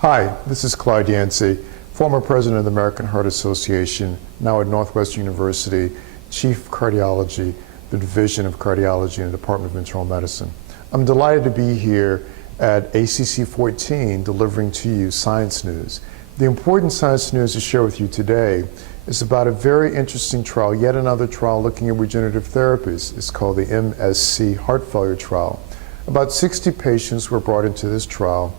Hi, this is Clyde Yancy, former president of the American Heart Association, now at Northwestern University, chief of cardiology, the Division of Cardiology in the Department of Internal Medicine. I'm delighted to be here at ACC 14 delivering to you science news. The important science news to share with you today is about a very interesting trial, yet another trial looking at regenerative therapies. It's called the MSc heart failure trial. About 60 patients were brought into this trial,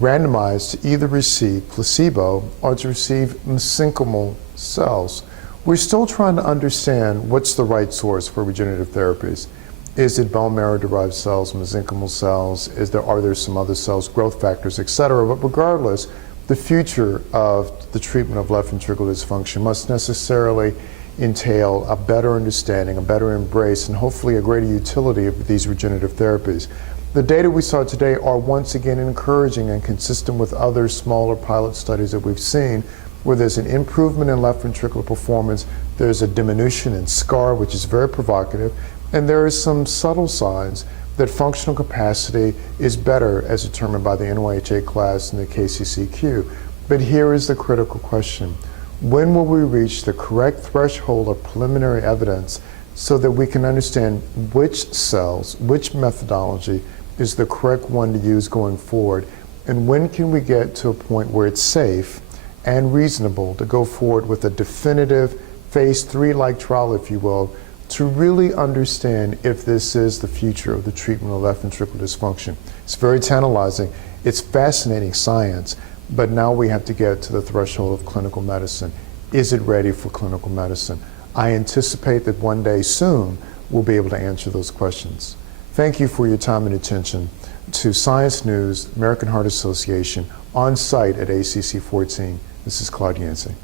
randomized to either receive placebo or to receive mesenchymal cells. We're still trying to understand what's the right source for regenerative therapies. Is it bone marrow derived cells, mesenchymal cells? Are there some other cells, growth factors, etc.? But regardless, the future of the treatment of left ventricular dysfunction must necessarily entail a better understanding, a better embrace, and hopefully a greater utility of these regenerative therapies. The data we saw today are once again encouraging and consistent with other smaller pilot studies that we've seen, where there's an improvement in left ventricular performance, there's a diminution in scar, which is very provocative, and there is some subtle signs that functional capacity is better as determined by the NYHA class and the KCCQ. But here is the critical question. When will we reach the correct threshold of preliminary evidence so that we can understand which cells, which methodology is the correct one to use going forward? And when can we get to a point where it's safe and reasonable to go forward with a definitive phase 3-like trial, if you will, to really understand if this is the future of the treatment of left ventricular dysfunction? It's very tantalizing. It's fascinating science, but now we have to get to the threshold of clinical medicine. Is it ready for clinical medicine? I anticipate that one day soon we'll be able to answer those questions. Thank you for your time and attention to Science News, American Heart Association, on site at ACC 14. This is Clyde Yancy.